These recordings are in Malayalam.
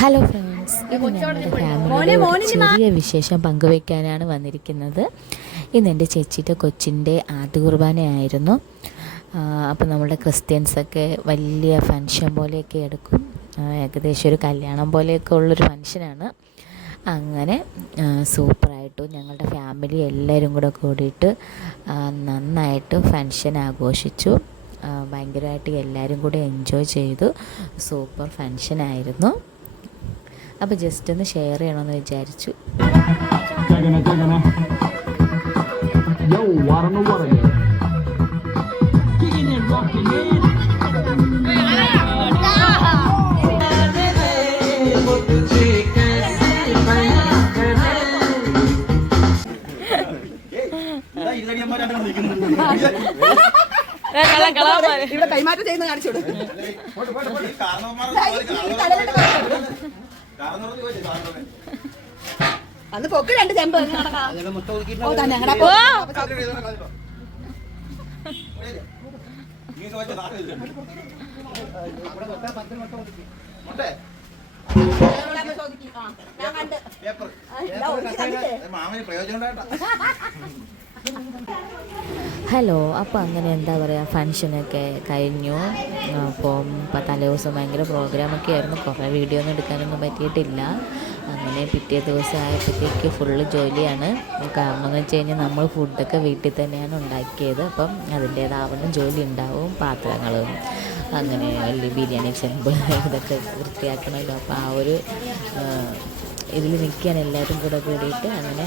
ഹലോ ഫ്രണ്ട്സ് ഇത് ഞങ്ങളുടെ ചെറിയ വിശേഷം പങ്കുവയ്ക്കാനാണ് വന്നിരിക്കുന്നത്. ഇന്ന് എന്റെ ചേച്ചിയുടെ കൊച്ചിന്റെ ആദ്യ കുർബാനയായിരുന്നു അപ്പോൾ നമ്മുടെ ക്രിസ്ത്യൻസൊക്കെ വലിയ ഫംഗ്ഷൻ പോലെയൊക്കെ എടുക്കും. ഏകദേശം ഒരു കല്യാണം പോലെയൊക്കെ ഉള്ളൊരു ഫംഗ്ഷനാണ് അങ്ങനെ സൂപ്പറായിട്ടും ഞങ്ങളുടെ ഫാമിലി എല്ലാവരും കൂടെ കൂടിയിട്ട് നന്നായിട്ട് ഫംഗ്ഷൻ ആഘോഷിച്ചു. ഭയങ്കരമായിട്ട് എല്ലാവരും കൂടി എൻജോയ് ചെയ്തു സൂപ്പർ ഫങ്ഷൻ ആയിരുന്നു അപ്പോൾ ജസ്റ്റ് ഒന്ന് ഷെയർ ചെയ്യണമെന്ന് വിചാരിച്ചു Chegana, ഇവിടെ കൈമാറ്റം ചെയ്യുന്ന കാണിച്ചു കൊടുക്കും. അന്ന് പൊക്ക് രണ്ട് ചെമ്പ്. മാമന് പ്രയോജനം ഉണ്ടായിട്ടാ ഹലോ അപ്പോൾ അങ്ങനെ എന്താ പറയുക ഫങ്ഷനൊക്കെ കഴിഞ്ഞു. അപ്പം ഇപ്പോൾ തലേദിവസം ഭയങ്കര പ്രോഗ്രാമൊക്കെ ആയിരുന്നു. കുറേ വീഡിയോ ഒന്നും എടുക്കാനൊന്നും പറ്റിയിട്ടില്ല. അങ്ങനെ പിറ്റേ ദിവസം ആയപ്പോഴത്തേക്ക് ഫുള്ള് ജോലിയാണ്. കാരണം എന്ന് വെച്ച് കഴിഞ്ഞാൽ നമ്മൾ ഫുഡൊക്കെ വീട്ടിൽ തന്നെയാണ് ഉണ്ടാക്കിയത്. അപ്പം അതിന്റേതാവുന്ന ജോലി ഉണ്ടാവും പാത്രങ്ങളും അങ്ങനെ ബിരിയാണി ചെമ്പ് ഇതൊക്കെ വൃത്തിയാക്കണമല്ലോ. അപ്പോൾ ആ ഒരു ഇതിൽ നിൽക്കാൻ എല്ലാവരും കൂടെ കൂടിയിട്ട്. അങ്ങനെ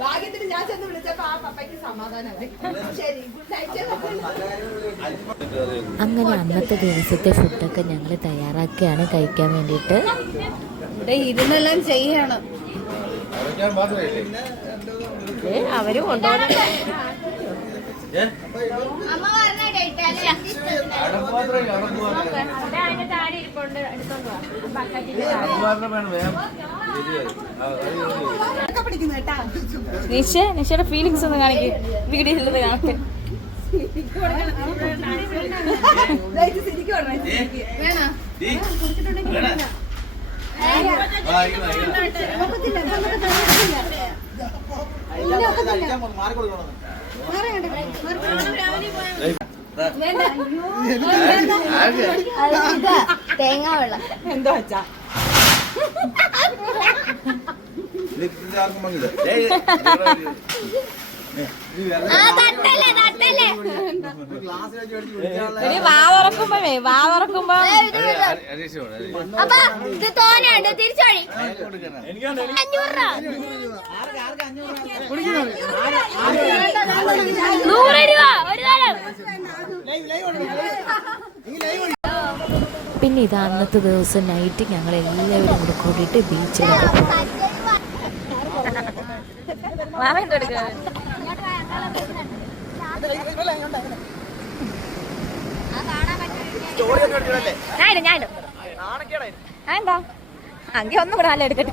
ഭാഗ്യത്തിന് ഞാൻ ചെന്ന് വിളിച്ചപ്പോ ആ പപ്പയ്ക്ക് സമാധാനമായി ശരി ഗുഡ് നൈറ്റ് അങ്ങനെ അന്നത്തെ ദിവസത്തെ ഫുഡൊക്കെ ഞങ്ങൾ തയ്യാറാക്കിയാണ് കഴിക്കാൻ വേണ്ടിയിട്ട്. ഇവിടെ ഇരുന്നെല്ലാം ചെയ്യണം. അവർ ഒക്കെ നിഷ നിഷയുടെ ഫീലിങ്സ് ഒന്ന് കാണിക്കും. വീഡിയോയിൽ കാണട്ടെ. ഇതായിട്ട് ശരിക്കും തേങ്ങാ വെള്ളം. എന്തോ വെച്ചാ ഇനി വാ തുറക്കുമ്പോഴേ വാ തുറക്കുമ്പോ. അപ്പൊ ഇത് തോനെയുണ്ട് തിരിച്ചോഴി അഞ്ഞൂറ് രൂപ. നൂറ് രൂപ ഒരു പിന്നെ ഇത് അന്നത്തെ ദിവസം നൈറ്റ് ഞങ്ങൾ എല്ലാവരും കൂടെ കൂടിയിട്ട് ബീച്ചിലൊക്കെ ഞാനും ഞാനും. എന്താ അങ്കി ഒന്നും കൂടെ നല്ല എടുക്കട്ടെ.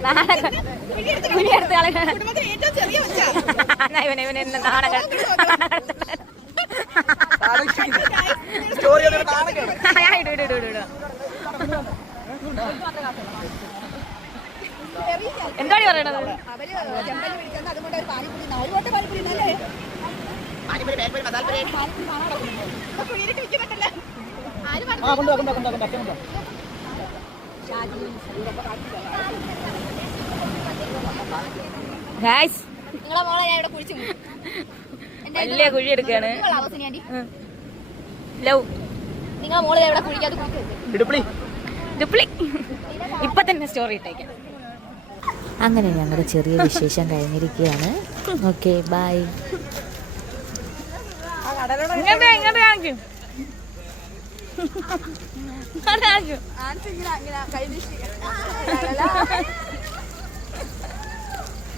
കളയണം എന്നാ ഇവനെ ഇവനെ ഞാൻ ഇടും ഇടും ഇടും ഇടും എന്താണ് പറയണത് അവർ ചെമ്പല്ലി പിടിക്കുന്ന അതുകൊണ്ട് ഒരു വലിയ കുഴി എടുക്കാണ്. ഇപ്പൊ തന്നെ സ്റ്റോറി ഇട്ടേക്കാം. അങ്ങനെ ഞങ്ങളുടെ ചെറിയ വിശേഷം കഴിഞ്ഞിരിക്കുകയാണ്. ഓക്കെ ബൈ ഇങ്ങോട്ട്